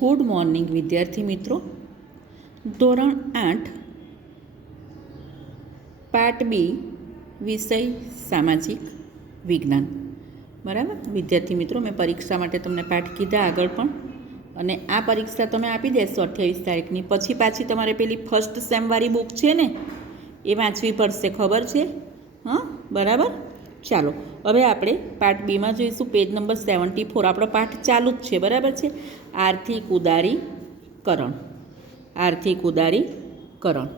Good morning વિદ્યાર્થી મિત્રો. ધોરણ 8 પાર્ટ બી વિષય સામાજિક વિજ્ઞાન. બરાબર વિદ્યાર્થી મિત્રો, મેં પરીક્ષા માટે તમને પાઠ કીધા આગળ પણ, અને આ પરીક્ષા તમે આપી દેશો 28 તારીખની. પછી પાછી તમારે પેલી ફર્સ્ટ સેમવાળી બુક છે ને, એ વાંચવી પડશે, ખબર છે? હા, બરાબર. ચાલો હવે આપણે પાર્ટ બીમાં જોઈશું. Page number 74. આપણો પાઠ ચાલુ જ છે, બરાબર છે. આર્થિક ઉદારીકરણ. આર્થિક ઉદારીકરણ.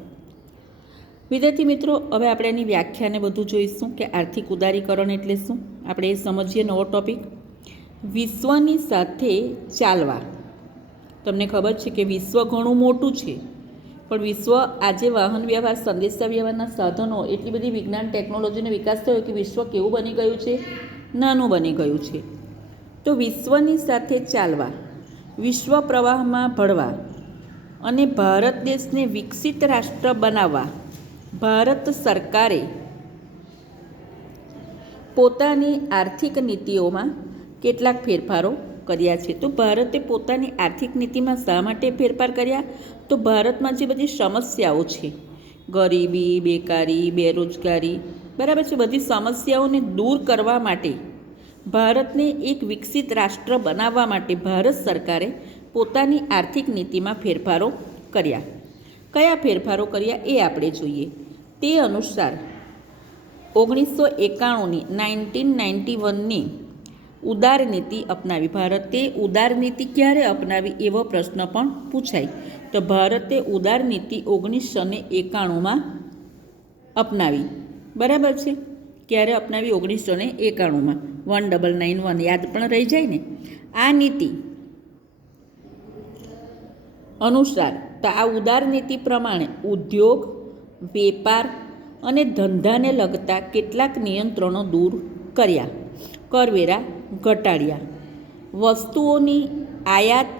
વિદ્યાર્થી મિત્રો, હવે આપણે એની વ્યાખ્યાને બધું જોઈશું કે આર્થિક ઉદારીકરણ એટલે શું. આપણે એ સમજીએ. નવો ટોપિક, વિશ્વની સાથે ચાલવા. તમને ખબર છે કે વિશ્વ ઘણું મોટું છે, પણ વિશ્વ આજે વાહન વ્યવહાર, સંદેશા વ્યવહારના સાધનો, એટલી બધી વિજ્ઞાન ટેકનોલોજીનો વિકાસ થયો કે વિશ્વ કેવું બની ગયું છે? નાનું બની ગયું છે. તો વિશ્વની સાથે ચાલવા, વિશ્વ પ્રવાહમાં ભળવા અને ભારત દેશને વિકસિત રાષ્ટ્ર બનાવવા ભારત સરકારે પોતાની આર્થિક નીતિઓમાં કેટલાક ફેરફારો કર્યા છે. તો ભારતે પોતાની આર્થિક નીતિમાં શા માટે ફેરફાર કર્યા? તો ભારતમાં જે બધી સમસ્યાઓ છે, ગરીબી, બેકારી, બેરોજગારી, બરાબર છે, બધી સમસ્યાઓને દૂર કરવા માટે, ભારતને એક વિકસિત રાષ્ટ્ર બનાવવા માટે ભારત સરકારે પોતાની આર્થિક નીતિમાં ફેરફારો કર્યા. કયા ફેરફારો કર્યા એ આપણે જોઈએ. તે અનુસાર 1991ની ઉદાર નીતિ અપનાવી. ભારતે ઉદાર નીતિ ક્યારે અપનાવી એવો પ્રશ્ન પણ પૂછાય. તો ભારતે ઉદાર નીતિ 1991માં અપનાવી. બરાબર છે. ક્યારે અપનાવી? 1991માં. 1991 યાદ પણ રહી જાય ને. આ નીતિ અનુસાર, તો આ ઉદાર નીતિ પ્રમાણે ઉદ્યોગ, વેપાર અને ધંધાને લગતા કેટલાક નિયંત્રણો દૂર કર્યા, કરવેરા ઘટાડ્યા, વસ્તુઓની આયાત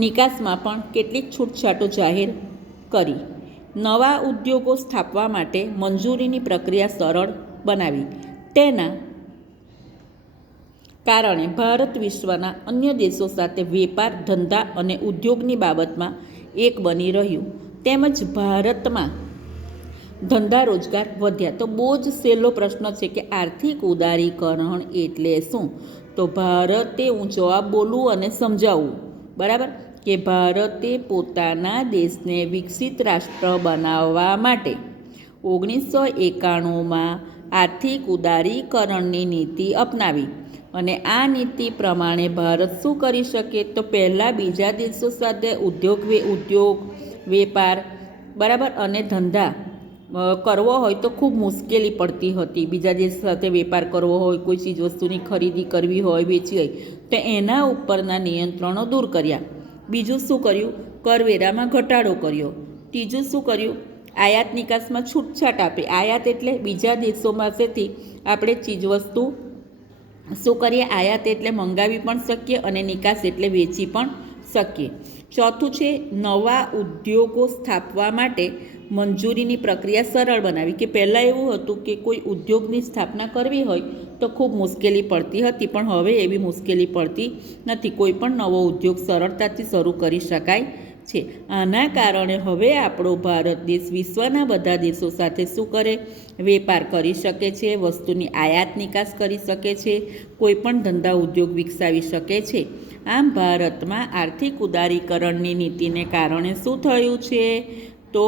નિકાસમાં પણ કેટલીક છૂટછાટો જાહેર કરી, નવા ઉદ્યોગો સ્થાપવા માટે મંજૂરીની પ્રક્રિયા સરળ બનાવી. તેના કારણે ભારત વિશ્વના અન્ય દેશો સાથે વેપાર, ધંધા અને ઉદ્યોગની બાબતમાં એક બની રહ્યું, તેમજ ભારતમાં ધંધા રોજગાર વધ્યા. તો બહુ જ સહેલો પ્રશ્ન છે કે આર્થિક ઉદારીકરણ એટલે શું? તો ભારતે, હું જવાબ બોલું અને સમજાવું, બરાબર, કે ભારતે પોતાના દેશને વિકસિત રાષ્ટ્ર બનાવવા માટે 1991માં આર્થિક ઉદારીકરણની નીતિ અપનાવી. અને આ નીતિ પ્રમાણે ભારત શું કરી શકે? તો પહેલાં બીજા દેશો સાથે ઉદ્યોગ, વેપાર, બરાબર, અને ધંધા કરવો હોય તો ખૂબ મુશ્કેલી પડતી હતી. બીજા દેશ સાથે વેપાર કરવો હોય, કોઈ ચીજ વસ્તુની ખરીદી કરવી હોય, વેચી હોય, તો એના ઉપરના નિયંત્રણો દૂર કર્યા. બીજું શું કર્યું? કરવેરામાં ઘટાડો કર્યો. ત્રીજું શું કર્યું? આયાત નિકાસમાં છૂટછાટ આપી. આયાત એટલે બીજા દેશો પાસેથી આપણે ચીજવસ્તુ શું કરીએ? આયાત એટલે મંગાવી પણ શકીએ, અને નિકાસ એટલે વેચી પણ શકીએ. ચોથું છે નવા ઉદ્યોગો સ્થાપવા માટે મંજૂરીની પ્રક્રિયા સરળ બનાવી. કે પહેલાં એવું હતું કે કોઈ ઉદ્યોગની સ્થાપના કરવી હોય તો ખૂબ મુશ્કેલી પડતી હતી, પણ હવે એવી મુશ્કેલી પડતી નથી. કોઈ પણ નવો ઉદ્યોગ સરળતાથી શરૂ કરી શકાય છે. આના કારણે હવે આપણો ભારત દેશ વિશ્વના બધા દેશો સાથે શું કરે? વેપાર કરી શકે છે, વસ્તુની આયાત નિકાસ કરી શકે છે, કોઈ પણ ધંધા ઉદ્યોગ વિકસાવી શકે છે. આમ ભારતમાં આર્થિક ઉદારીકરણની નીતિને કારણે શું થયું છે? તો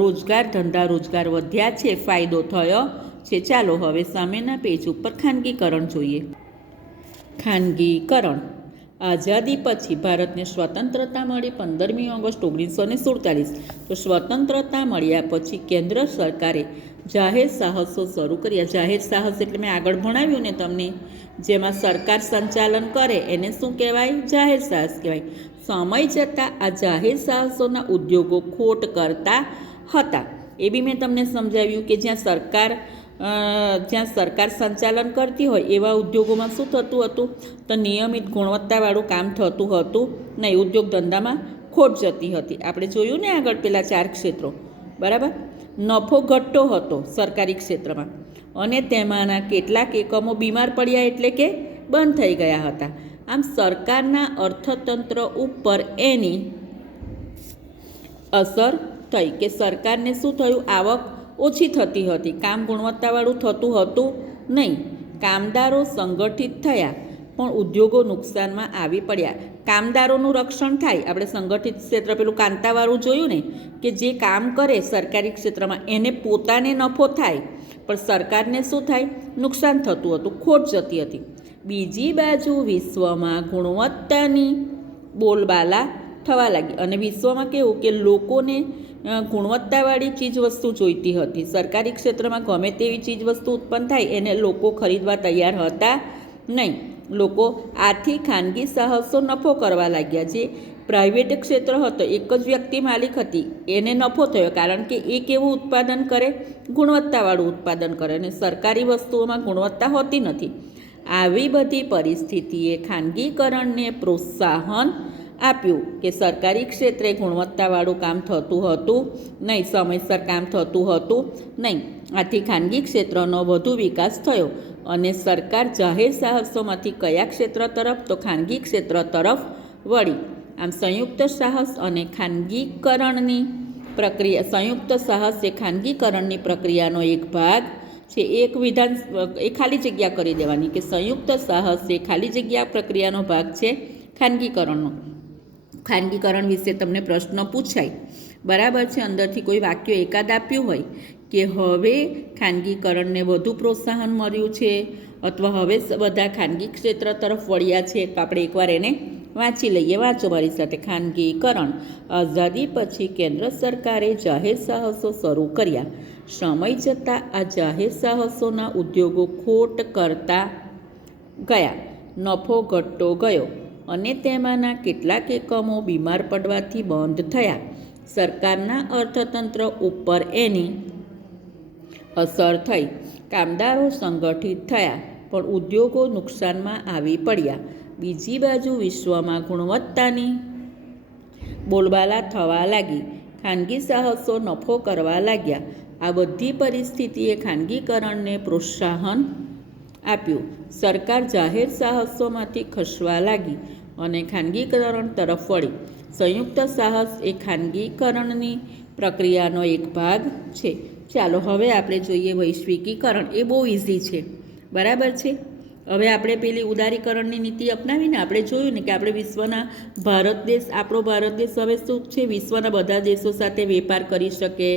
રોજગાર, ધંધા રોજગાર વધ્યા છે, ફાયદો થયો છે. ચાલો હવે સામેના પેજ ઉપર ખાનગીકરણ જોઈએ. ખાનગીકરણ. આઝાદી પછી ભારતને સ્વતંત્રતા મળી 15મી ઓગસ્ટ 1947. તો સ્વતંત્રતા મળ્યા પછી કેન્દ્ર સરકારે જાહેર સાહસો શરૂ કર્યા. જાહેર સાહસ એટલે મેં આગળ ભણાવ્યું ને તમને, જેમાં સરકાર સંચાલન કરે એને શું કહેવાય? જાહેર સાહસ કહેવાય. સમય જતાં આ જાહેર સાહસોના ઉદ્યોગો ખોટ કરતા હતા. એ બી મેં તમને સમજાવ્યું કે જ્યાં સરકાર સંચાલન કરતી હોય એવા ઉદ્યોગોમાં શું થતું હતું? તો નિયમિત ગુણવત્તાવાળું કામ થતું હતું નહીં. ઉદ્યોગ ધંધામાં ખોટ જતી હતી. આપણે જોયું ને આગળ પેલા 4 ક્ષેત્રો, બરાબર. નફો ઘટતો હતો સરકારી ક્ષેત્રમાં, અને તેમાંના કેટલાક એકમો બીમાર પડ્યા એટલે કે બંધ થઈ ગયા હતા. આમ સરકારના અર્થતંત્ર ઉપર એની અસર થઈ કે સરકારને શું થયું, આવક ઓછી થતી હતી, કામ ગુણવત્તાવાળું થતું હતું નહીં, કામદારો સંગઠિત થયા પણ ઉદ્યોગો નુકસાનમાં આવી પડ્યા. કામદારોનું રક્ષણ થાય, આપણે સંગઠિત ક્ષેત્ર પેલું કાંતાવાળું જોયું ને, કે જે કામ કરે સરકારી ક્ષેત્રમાં એને પોતાને નફો થાય પણ સરકારને શું થાય, નુકસાન થતું હતું, ખોટ જતી હતી. બીજી બાજુ વિશ્વમાં ગુણવત્તાની બોલબાલા થવા લાગી અને વિશ્વમાં કેવું કે લોકોને ગુણવત્તાવાળી ચીજવસ્તુ જોઈતી હતી. સરકારી ક્ષેત્રમાં ગમે તેવી ચીજવસ્તુ ઉત્પન્ન થાય એને લોકો ખરીદવા તૈયાર હતા નહીં. લોકો આથી ખાનગી સાહસો નફો કરવા લાગ્યા. જે પ્રાઇવેટ ક્ષેત્ર હતો, એક જ વ્યક્તિ માલિક હતી, એને નફો થયો કારણ કે એ કેવું ઉત્પાદન કરે, ગુણવત્તાવાળું ઉત્પાદન કરે, અને સરકારી વસ્તુઓમાં ગુણવત્તા હોતી નથી. આવી બધી પરિસ્થિતિએ ખાનગીકરણને પ્રોત્સાહન આપ્યું કે સરકારી ક્ષેત્રે ગુણવત્તાવાળું કામ થતું હતું નહીં, સમયસર કામ થતું હતું નહીં. આથી ખાનગી ક્ષેત્રનો વધુ વિકાસ થયો અને સરકાર જાહેર સાહસોમાંથી કયા ક્ષેત્ર તરફ, તો ખાનગી ક્ષેત્ર તરફ વળી. આમ સંયુક્ત સાહસ અને ખાનગીકરણની પ્રક્રિયા, સંયુક્ત સાહસ એ ખાનગીકરણની પ્રક્રિયાનો એક ભાગ છે. એક વિધાન એ ખાલી જગ્યા કરી દેવાની કે સંયુક્ત સાહસ એ ખાલી જગ્યા પ્રક્રિયાનો ભાગ છે ખાનગીકરણનો. ખાનગીકરણ વિશે તમને પ્રશ્ન પૂછાય, બરાબર છે, અંદરથી કોઈ વાક્ય એકાદ આપ્યું હોય કે હવે ખાનગીકરણને વધુ પ્રોત્સાહન મળ્યું છે અથવા હવે બધા ખાનગી ક્ષેત્ર તરફ વળ્યા છે, તો આપણે એકવાર એને વાંચી લઈએ. વાંચો મારી સાથે. ખાનગીકરણ. આઝાદી પછી કેન્દ્ર સરકારે જાહેર સાહસો શરૂ કર્યા. સમય જતાં આ જાહેર સાહસોના ઉદ્યોગો ખોટ કરતા ગયા, નફો ઘટતો ગયો અને તેમાંના કેટલાક એકમો બીમાર પડવાથી બંધ થયા. સરકારના અર્થતંત્ર ઉપર એની અસર થઈ. કામદારો સંગઠિત થયા પણ ઉદ્યોગો નુકસાનમાં આવી પડ્યા. બીજી બાજુ વિશ્વમાં ગુણવત્તાની બોલબાલા થવા લાગી. ખાનગી સાહસો નફો કરવા લાગ્યા. આ બધી પરિસ્થિતિએ ખાનગીકરણને પ્રોત્સાહન આપ્યું. સરકાર જાહેર સાહસોમાંથી ખસવા લાગી અને ખાનગીકરણ તરફ વળી. સંયુક્ત સાહસ એ ખાનગીકરણની પ્રક્રિયાનો એક ભાગ છે. ચાલો હવે આપણે જોઈએ વૈશ્વિકીકરણ. એ બહુ ઇઝી છે, બરાબર છે. હવે આપણે પેલી ઉદારીકરણની નીતિ અપનાવીને આપણે જોયું ને કે આપણે વિશ્વના આપણો ભારત દેશ હવે શું છે, વિશ્વના બધા દેશો સાથે વેપાર કરી શકે,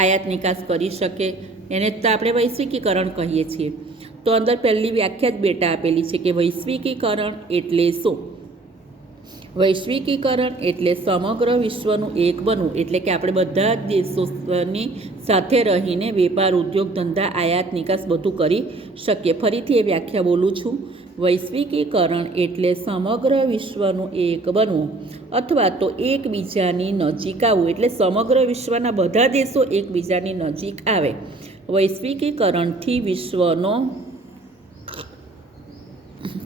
આયાત નિકાસ કરી શકે, એને જ તો આપણે વૈશ્વિકીકરણ કહીએ છીએ. તો અંદર પહેલી વ્યાખ્યા જ બેટા આપેલી છે કે વૈશ્વિકીકરણ એટલે શું. વૈશ્વિકીકરણ એટલે સમગ્ર વિશ્વનું એક બનવું, એટલે કે આપણે બધા જ દેશોની સાથે રહીને વેપાર, ઉદ્યોગ, ધંધા, આયાત નિકાસ બધું કરી શકીએ. ફરીથી એ વ્યાખ્યા બોલું છું. વૈશ્વિકીકરણ એટલે સમગ્ર વિશ્વનું એક બનવું અથવા તો એકબીજાની નજીક આવવું, એટલે સમગ્ર વિશ્વના બધા દેશો એકબીજાની નજીક આવે. વૈશ્વિકીકરણથી વિશ્વનો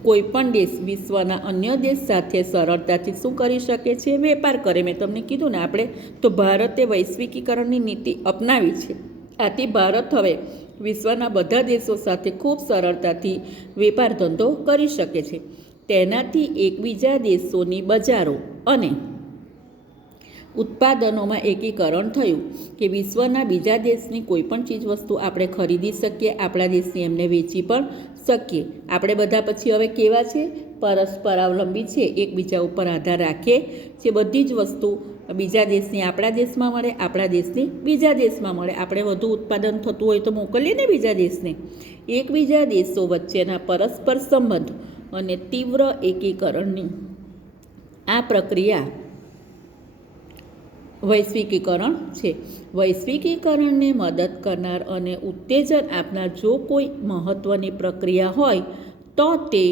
કોઈપણ દેશ વિશ્વના અન્ય દેશ સાથે સરળતાથી શું કરી શકે છે, વેપાર કરે. મેં તમને કીધું ને, આપણે તો ભારતે વૈશ્વિકીકરણની નીતિ અપનાવી છે. આથી ભારત હવે વિશ્વના બધા દેશો સાથે ખૂબ સરળતાથી વેપાર ધંધો કરી શકે છે. તેનાથી એકબીજા દેશોની બજારો અને ઉત્પાદનોમાં એકીકરણ થયું કે વિશ્વના બીજા દેશની કોઈપણ ચીજવસ્તુ આપણે ખરીદી શકીએ, આપણા દેશની એમને વેચી પણ શકીએ. આપણે બધા પછી હવે કેવા છે, પરસ્પરાવલંબી છે, એકબીજા ઉપર આધાર રાખીએ છે. બધી જ વસ્તુ બીજા દેશની આપણા દેશમાં મળે, આપણા દેશની બીજા દેશમાં મળે. આપણે વધુ ઉત્પાદન થતું હોય તો મોકલીએ ને બીજા દેશને. એકબીજા દેશો વચ્ચેના પરસ્પર સંબંધ અને તીવ્ર એકીકરણની આ પ્રક્રિયા વૈશ્વિકીકરણ છે. વૈશ્વિકીકરણને મદદ કરનાર અને ઉત્તેજન આપનાર જો કોઈ મહત્ત્વની પ્રક્રિયા હોય તો તે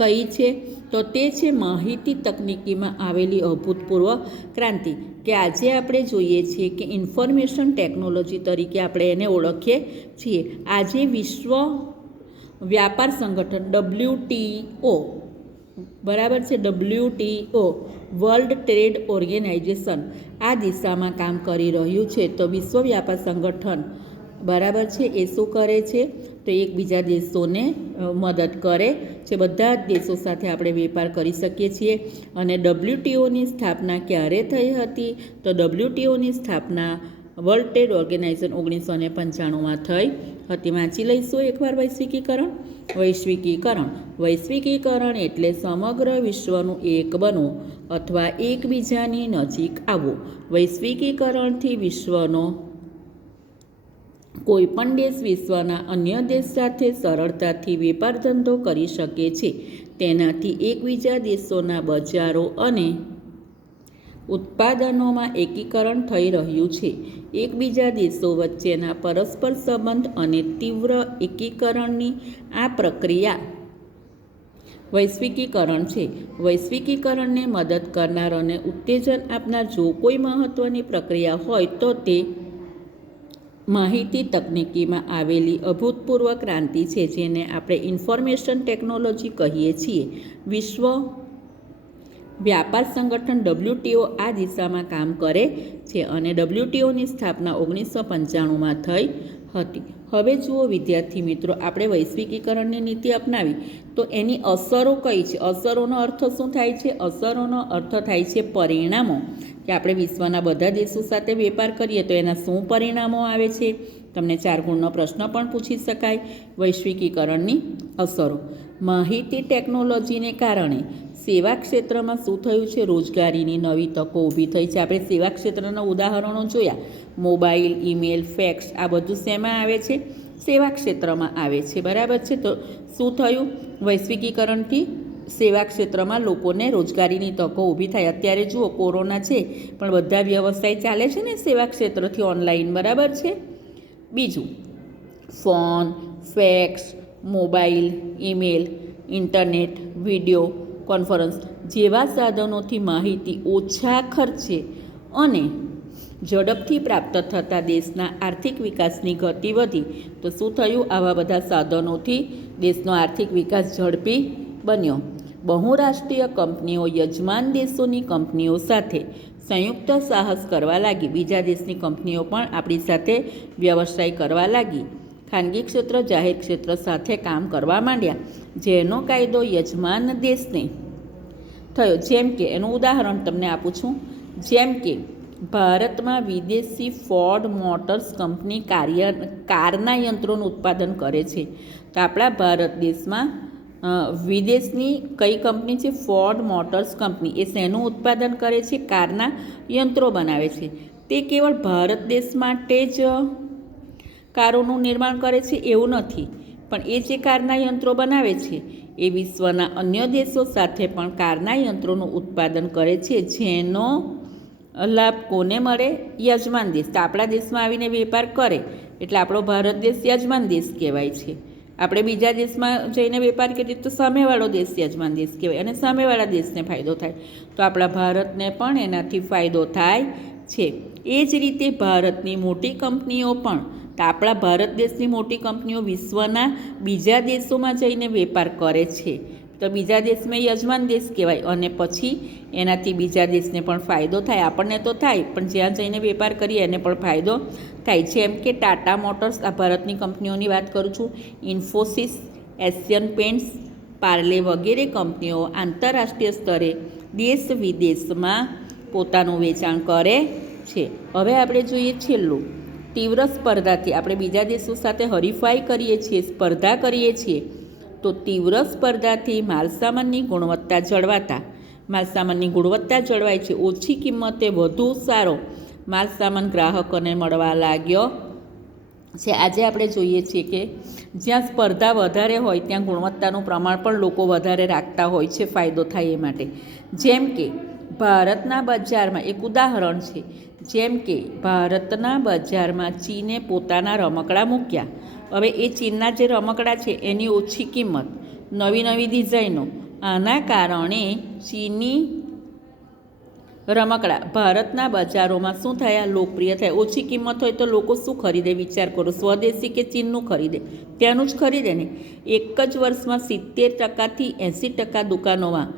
કઈ છે, તો તે છે માહિતી તકનિકીમાં આવેલી અભૂતપૂર્વ ક્રાંતિ. કે આજે આપણે જોઈએ છીએ કે ઇન્ફોર્મેશન ટેકનોલોજી તરીકે આપણે એને ઓળખીએ છીએ. આજે વિશ્વ વ્યાપાર સંગઠન WTO, બરાબર છે, WTO વર્લ્ડ ટ્રેડ ઓર્ગેનાઇઝેશન આ દિશામાં કામ કરી રહ્યું છે. તો વિશ્વ વ્યાપાર સંગઠન, બરાબર છે, એ શું કરે છે, તો એકબીજા દેશોને મદદ કરે છે. બધા જ દેશો સાથે આપણે વેપાર કરી શકીએ છીએ. અને WTOની સ્થાપના ક્યારે થઈ હતી? તો WTOની સ્થાપના વર્લ્ડ ટ્રેડ ઓર્ગેનાઇઝેશન 1995માં થઈ હતી. વાંચી લઈશું એકવાર વૈશ્વિકીકરણ. વૈશ્વિકીકરણ એટલે સમગ્ર વિશ્વનું એક બનવું અથવા એકબીજાની નજીક આવવું. વૈશ્વિકીકરણથી વિશ્વનો કોઈપણ દેશ વિશ્વના અન્ય દેશ સાથે સરળતાથી વેપાર ધંધો કરી શકે છે. તેનાથી એકબીજા દેશોના બજારો અને ઉત્પાદનોમાં એકીકરણ થઈ રહ્યું છે. એકબીજા દેશો વચ્ચેના પરસ્પર સંબંધ અને તીવ્ર એકીકરણની આ પ્રક્રિયા વૈશ્વિકીકરણ છે. વૈશ્વિકીકરણને મદદ કરનાર અને ઉત્તેજન આપનાર જો કોઈ મહત્ત્વની પ્રક્રિયા હોય તો તે માહિતી તકનીકીમાં આવેલી અભૂતપૂર્વ ક્રાંતિ છે, જેને આપણે ઇન્ફોર્મેશન ટેકનોલોજી કહીએ છીએ. વિશ્વ વ્યાપાર સંગઠન WTO આ દિશામાં કામ કરે છે અને WTOની સ્થાપના 1995માં થઈ હતી. હવે જુઓ વિદ્યાર્થી મિત્રો, આપણે વૈશ્વિકીકરણની નીતિ અપનાવી તો એની અસરો કઈ છે? અસરોનો અર્થ શું થાય છે? અસરોનો અર્થ થાય છે પરિણામો. કે આપણે વિશ્વના બધા દેશો સાથે વેપાર કરીએ તો એના શું પરિણામો આવે છે? તમને 4 ગુણનો પ્રશ્ન પણ પૂછી શકાય. વૈશ્વિકીકરણની અસરો. માહિતી ટેકનોલોજીને કારણે સેવા ક્ષેત્રમાં શું થયું છે? રોજગારીની નવી તકો ઊભી થઈ છે. આપણે સેવા ક્ષેત્રના ઉદાહરણો જોયા. મોબાઈલ, ઈમેલ, ફેક્સ, આ બધું શેમાં આવે છે? સેવા ક્ષેત્રમાં આવે છે. બરાબર છે. તો શું થયું? વૈશ્વિકીકરણથી સેવા ક્ષેત્રમાં લોકોને રોજગારીની તકો ઊભી થાય. અત્યારે જુઓ કોરોના છે પણ બધા વ્યવસાય ચાલે છે ને સેવા ક્ષેત્રથી ઓનલાઈન. બરાબર છે. બીજું, phone, fax, mobile, email, internet, video conference જેવા સાધનોથી માહિતી ઓછા ખર્ચે અને ઝડપથી પ્રાપ્ત થતા દેશના આર્થિક વિકાસની ગતિ વધી. તો શું થયું? આવા બધા સાધનોથી દેશનો આર્થિક વિકાસ ઝડપી બન્યો. બહુરાષ્ટ્રીય કંપનીઓ યજમાન દેશોની કંપનીઓ સાથે સંયુક્ત સાહસ કરવા લાગી. બીજા દેશની કંપનીઓ પણ આપણી સાથે વ્યવસાય કરવા લાગી. ખાનગી ક્ષેત્ર જાહેર ક્ષેત્ર સાથે કામ કરવા માંડ્યા, જેનો કાયદો યજમાન દેશને થયો. જેમ કે એનું ઉદાહરણ તમને આપું છું. જેમ કે ભારતમાં વિદેશી ફોર્ડ મોટર્સ કંપની કારના યંત્રોનું ઉત્પાદન કરે છે. તો આપણા ભારત દેશમાં વિદેશની કઈ કંપની છે? Ford motors company. એ શેનું ઉત્પાદન કરે છે? કારના યંત્રો બનાવે છે. તે કેવળ ભારત દેશ માટે જ કારોનું નિર્માણ કરે છે એવું નથી, પણ એ જે કારના યંત્રો બનાવે છે એ વિશ્વના અન્ય દેશો સાથે પણ કારના યંત્રોનું ઉત્પાદન કરે છે, જેનો લાભ કોને મળે? યજમાન દેશ. તો આપણા દેશમાં આવીને વેપાર કરે એટલે આપણો ભારત દેશ યજમાન દેશ કહેવાય છે. આપણે બીજા દેશમાં જઈને વેપાર કરીએ તો સામેવાળો દેશ યજમાન દેશ કહેવાય અને સામેવાળા દેશને ફાયદો થાય. તો આપણા ભારતને પણ એનાથી ફાયદો થાય છે. એ જ રીતે ભારતની મોટી કંપનીઓ પણ, તો આપણા ભારત દેશની મોટી કંપનીઓ વિશ્વના બીજા દેશોમાં જઈને વેપાર કરે છે. તો બીજા દેશમાં યજમાન દેશ કહેવાય અને પછી એનાથી બીજા દેશને પણ ફાયદો થાય. આપણને તો થાય, પણ જ્યાં જઈને વેપાર કરીએ એને પણ ફાયદો થાય. જેમ કે ટાટા મોટર્સ, આ ભારતની કંપનીઓની વાત કરું છું, ઇન્ફોસિસ, એશિયન પેન્ટ્સ, પાર્લે વગેરે કંપનીઓ આંતરરાષ્ટ્રીય સ્તરે દેશ વિદેશમાં પોતાનું વેચાણ કરે છે. હવે આપણે જોઈએ છેલ્લું, તીવ્ર સ્પર્ધાથી આપણે બીજા દેશો સાથે હરીફાઈ કરીએ છીએ, સ્પર્ધા કરીએ છીએ. તો તીવ્ર સ્પર્ધાથી માલસામાનની ગુણવત્તા જળવાય છે. ઓછી કિંમતે વધુ સારો માલસામાન ગ્રાહકોને મળવા લાગ્યો છે. આજે આપણે જોઈએ છીએ કે જ્યાં સ્પર્ધા વધારે હોય ત્યાં ગુણવત્તાનું પ્રમાણ પણ લોકો વધારે રાખતા હોય છે, ફાયદો થાય એ માટે. જેમ કે ભારતના બજારમાં એક ઉદાહરણ છે. જેમ કે ભારતના બજારમાં ચીને પોતાના રમકડાં મૂક્યા. હવે એ ચીનના જે રમકડાં છે એની ઓછી કિંમત, નવી નવી ડિઝાઇનો, આના કારણે ચીની રમકડાં ભારતના બજારોમાં શું થયા? લોકપ્રિય થયા. ઓછી કિંમત હોય તો લોકો શું ખરીદે? વિચાર કરો, સ્વદેશી કે ચીનનું ખરીદે? ત્યાંનું જ ખરીદે ને. એક જ વર્ષમાં 70%થી 80% દુકાનોમાં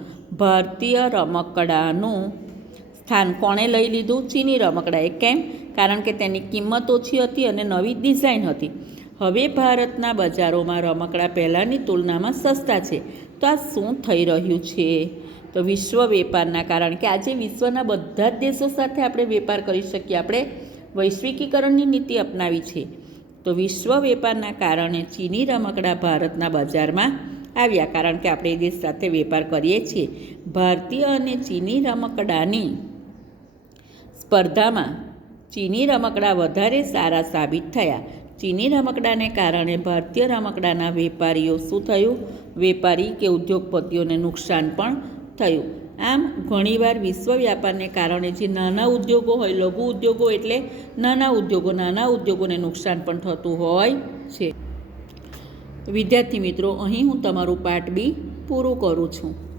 ભારતીય રમકડાનું સ્થાન કોણે લઈ લીધું? ચીની રમકડાએ. કેમ? કારણ કે તેની કિંમત ઓછી હતી અને નવી ડિઝાઇન હતી. હવે ભારતના બજારોમાં રમકડાં પહેલાંની તુલનામાં સસ્તા છે. તો આ શું થઈ રહ્યું છે? તો વિશ્વ વેપારના કારણ કે આજે વિશ્વના બધા જ દેશો સાથે આપણે વેપાર કરી શકીએ. આપણે વૈશ્વિકીકરણની નીતિ અપનાવી છે. તો વિશ્વ વેપારના કારણે ચીની રમકડાં ભારતના બજારમાં આવ્યા, કારણ કે આપણે એ દેશ સાથે વેપાર કરીએ છીએ. ભારતીય અને ચીની રમકડાની સ્પર્ધામાં ચીની રમકડાં વધારે સારા સાબિત થયા. ચીની રમકડાને કારણે ભારતીય રમકડાના વેપારીઓ શું થયું? વેપારી કે ઉદ્યોગપતિઓને નુકસાન પણ થયું. આમ ઘણીવાર વિશ્વ વ્યાપારને કારણે જે નાના ઉદ્યોગો હોય, લઘુ ઉદ્યોગો એટલે નાના ઉદ્યોગોને નુકસાન પણ થતું હોય છે. વિદ્યાર્થી મિત્રો, અહીં હું તમારું પાઠ બી પૂરું કરું છું.